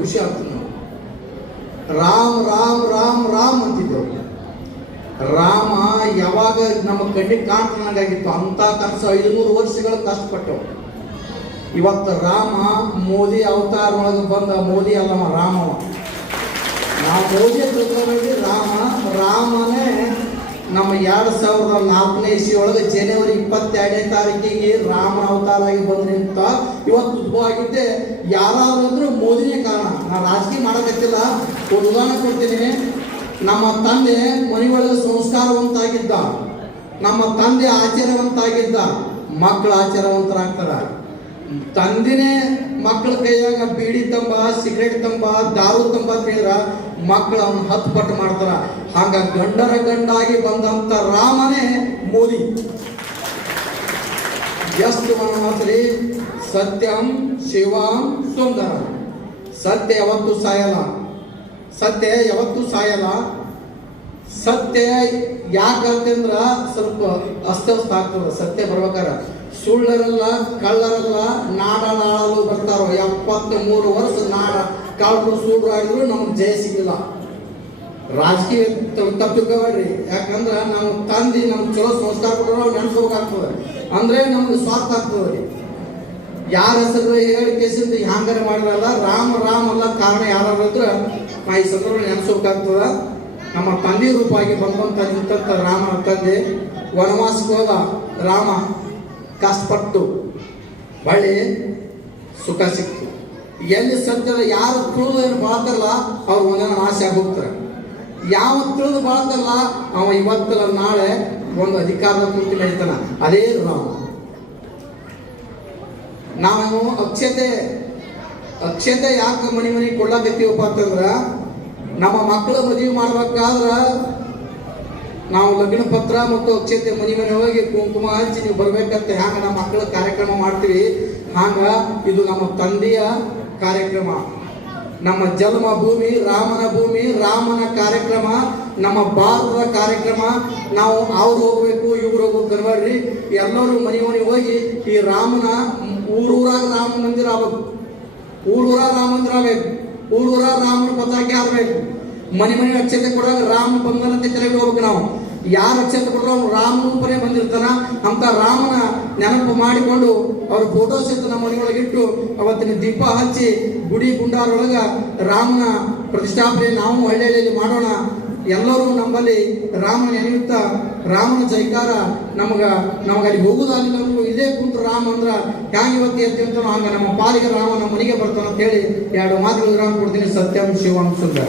ಖುಷಿ ಆಗ್ತದೆ. ನಾವು ರಾಮ್ ರಾಮ್ ರಾಮ್ ರಾಮ್ ಅಂತಿದ್ದೆವು. ರಾಮ ಯಾವಾಗ ನಮ್ಮ ಕಣ್ಣಿಗೆ ಕಾಣ್ತಾನಾಗಿತ್ತು ಅಂತ ಕನಸು 500 ವರ್ಷಗಳು ಕಷ್ಟಪಟ್ಟವು. ಇವತ್ತು ರಾಮ ಮೋದಿ ಅವತಾರ ಒಳಗೆ ಬಂದ. ಮೋದಿ ಅಲ್ಲವ, ರಾಮವ. ನಾವು ಮೋದಿ ತಿಳ್ಕೊಬೇಡಿ, ರಾಮನೇ ನಮ್ಮ 2004ನೇ ಇಸ್ವಿ ಒಳಗೆ ಜನವರಿ 22ನೇ ತಾರೀಕಿಗೆ ರಾಮನ ಅವತಾರ ಆಗಿ ಬಂದ್ರಿ ಅಂತ ಇವತ್ತು ಉದ್ಭವ ಆಗಿದ್ದೆ. ಯಾರಾದ್ರೂ ಮೋದಿನೇ ಕಾರಣ. ನಾನು ರಾಜಕೀಯ ಮಾಡೋಕತ್ತಿಲ್ಲ, ಒಂದು ಉದಾಹರಣೆ ಕೊಡ್ತೀನಿ. ನಮ್ಮ ತಂದೆ ಮನೆಯೊಳಗೆ ಸಂಸ್ಕಾರವಂತಾಗಿದ್ದ, ನಮ್ಮ ತಂದೆ ಆಚಾರವಂತಾಗಿದ್ದ, ಮಕ್ಕಳು ಆಚಾರವಂತರಾಗ್ತಾರ. ತಂದಿನೇ ಮಕ್ಕಳ ಕೈಯಾಗ ಬೀಡಿ ತಂಬ, ಸಿಗರೇಟ್ ತಂಬ, ದಾರು ತಂಬ ಅಂತ ಹೇಳಿದ್ರ ಮಕ್ಕಳು ಅವನು 10 ಪಟ್ಟು ಮಾಡ್ತಾರ. ಹಾಗ ಗಂಡರ ಗಂಡಾಗಿ ಬಂದಂತ ರಾಮನೇ ಮೋದಿ. ಎಷ್ಟು ಮಾತ್ರಿ ಸತ್ಯಂ ಶಿವಂ ಸುಂದರ. ಸತ್ಯ ಯಾವತ್ತೂ ಸಾಯಲ್ಲ, ಸತ್ಯ ಯಾವತ್ತೂ ಸಾಯಲ್ಲ. ಸತ್ಯ ಯಾಕಂತಂದ್ರ ಸ್ವಲ್ಪ ಅಸ್ತವ್ಯಸ್ತ ಆಗ್ತದೆ. ಸತ್ಯ ಬರ್ಬೇಕಾರ ಸುಳ್ಳರಲ್ಲ, ಕಳ್ಳರಲ್ಲ, ನಾಡಲಾಳಲು ಬರ್ತಾರೋ. 73 ವರ್ಷ ನಾಡ ಕಳ್ಳರು ಸುಳ್ಳು ಆಗಿದ್ರು ನಮ್ಗೆ ಜಯ ಸಿಗಲಿಲ್ಲ. ರಾಜಕೀಯ ತಪ್ಪಿಕೋಬೇಡ್ರಿ. ಯಾಕಂದ್ರೆ ನಾವು ತಂದಿ ನಮ್ಗೆ ಚಲೋ ಸಂಸ್ಕಾರ ಕೊಟ್ಟರು ನಾವು ನೆನೆಸ್ಬೇಕಾಗ್ತದೆ. ಅಂದ್ರೆ ನಮ್ಗೆ ಸ್ವಾರ್ಥ ಆಗ್ತದೆ. ಯಾರ ಹೆಸರು ಹೇಳಿ ಕೇಸಿಂದ ಹ್ಯಾಂಗಾರೆ ಮಾಡಿರಲ್ಲ. ರಾಮ ಅಲ್ಲ ಕಾರಣ ಯಾರು ಇದ್ರೆ ನಾ ಈ ಸಂದರ್ಭ ನೆನೆಸ್ಬೇಕಾಗ್ತದ. ನಮ್ಮ ತಂದೆ ರೂಪವಾಗಿ ಬಂದಂತ ನಿಂತ ರಾಮನ ತಂದೆ ವನವಾಸಕ್ಕೆ ಹೋದ. ರಾಮ ಕಷ್ಟಪಟ್ಟು ಬಳ್ಳಿ ಸುಖ ಸಿಕ್ತು. ಎಲ್ಲಿ ಸತ್ಯದ ಯಾರು ತಿಳಿದು ಏನು ಬಾಳ್ತಾರಲ್ಲ ಅವ್ರು ಒಂದೇನೋ ನಾಶ ಆಗೋಗ್ತಾರೆ. ಯಾವ ತಿಳಿದು ಬಾಳ್ತಾರಲ್ಲ ಅವ ಇವತ್ತಲ್ಲ ನಾಳೆ ಒಂದು ಅಧಿಕಾರದ ಕುರಿತು ಹೇಳ್ತಾನ. ಅದೇ ರಾಮ. ನಾವು ಅಕ್ಷತೆ ಯಾಕೆ ಮನೆ ಕೊಡ್ಲಾಕತ್ತೀವಪ್ಪ ಅಂತಂದ್ರ ನಮ್ಮ ಮಕ್ಕಳ ಮದುವೆ ಮಾಡ್ಬೇಕಾದ್ರ ನಾವು ಲಗ್ನ ಪತ್ರ ಮತ್ತು ಅಕ್ಷತೆ ಮನೆ ಹೋಗಿ ಕುಂಕುಮ ಹಚ್ಚಿ ನೀವು ಬರ್ಬೇಕಂತ ಹ್ಯಾಂಗ ನಮ್ಮ ಮಕ್ಕಳ ಕಾರ್ಯಕ್ರಮ ಮಾಡ್ತೀವಿ. ಹಾಗ ಇದು ನಮ್ಮ ತಂದೆಯ ಕಾರ್ಯಕ್ರಮ. ನಮ್ಮ ಜನ್ಮ ಭೂಮಿ ರಾಮನ ಭೂಮಿ, ರಾಮನ ಕಾರ್ಯಕ್ರಮ, ನಮ್ಮ ಭಾರತದ ಕಾರ್ಯಕ್ರಮ. ನಾವು ಅವ್ರು ಹೋಗ್ಬೇಕು ಇವ್ರು ಹೋಗ್ಬೇಕು ಅನ್ಬೇಡ್ರಿ. ಎಲ್ಲರೂ ಮನೆ ಹೋಗಿ ಈ ರಾಮನ ಊರೂರಾಗ ರಾಮ ಮಂದಿರ ಆಗ್ಬೇಕು, ಊರೂರಾಗ ರಾಮ ಮಂದಿರ ಆಗ್ಬೇಕು, ಊರೂರಾಗ ರಾಮನ ಪತಾಕೆ ಹಾರಬೇಕು. ಮನೆ ಅಕ್ಷತೆ ಕೊಡುವಾಗ ರಾಮ ಬಂದನಂತೆ ಕೆಳಗೆ ಹೋಗ್ಬೇಕು. ನಾವು ಯಾರು ಅಕ್ಷತೆ ಕೊಟ್ಟರು ಅವ್ನು ರಾಮನ ರೂಪನೇ ಬಂದಿರ್ತಾನ. ಅಂತ ರಾಮನ ನೆನಪು ಮಾಡಿಕೊಂಡು ಅವ್ರ ಫೋಟೋಸ್ ಇತ್ತು ನಮ್ಮ ಮನೆಯೊಳಗಿಟ್ಟು ಅವತ್ತಿನ ದೀಪ ಹಚ್ಚಿ ಗುಡಿ ಗುಂಡಾರೊಳಗ ರಾಮನ ಪ್ರತಿಷ್ಠಾಪನೆ ನಾವು ಹಳ್ಳಿಯಲ್ಲಿ ಮಾಡೋಣ. ಎಲ್ಲರೂ ನಮ್ಮಲ್ಲಿ ರಾಮನ ನೆನೆಯುತ್ತಾ ರಾಮನ ಜೈಕಾರ ನಮಗಲ್ಲಿ ಹೋಗುದಾಗಲಿ ನಮಗೂ ಇದೇ ಕುಂತು ರಾಮ ಅಂದ್ರ ಹ್ಯಾಂಗ ಇವತ್ತು ಎತ್ತಿರ್ತಾನೋ ಹಂಗ ನಮ್ಮ ಪಾಲಿಗೆ ರಾಮ ನಮ್ಮ ಮನೆಗೆ ಬರ್ತಾನ ಅಂತ ಹೇಳಿ 2 ಮಾತುಗಳು ವಿರಾಮ ಕೊಡ್ತೀನಿ. ಸತ್ಯಂ ಶಿವಂ ಸುಂದರ.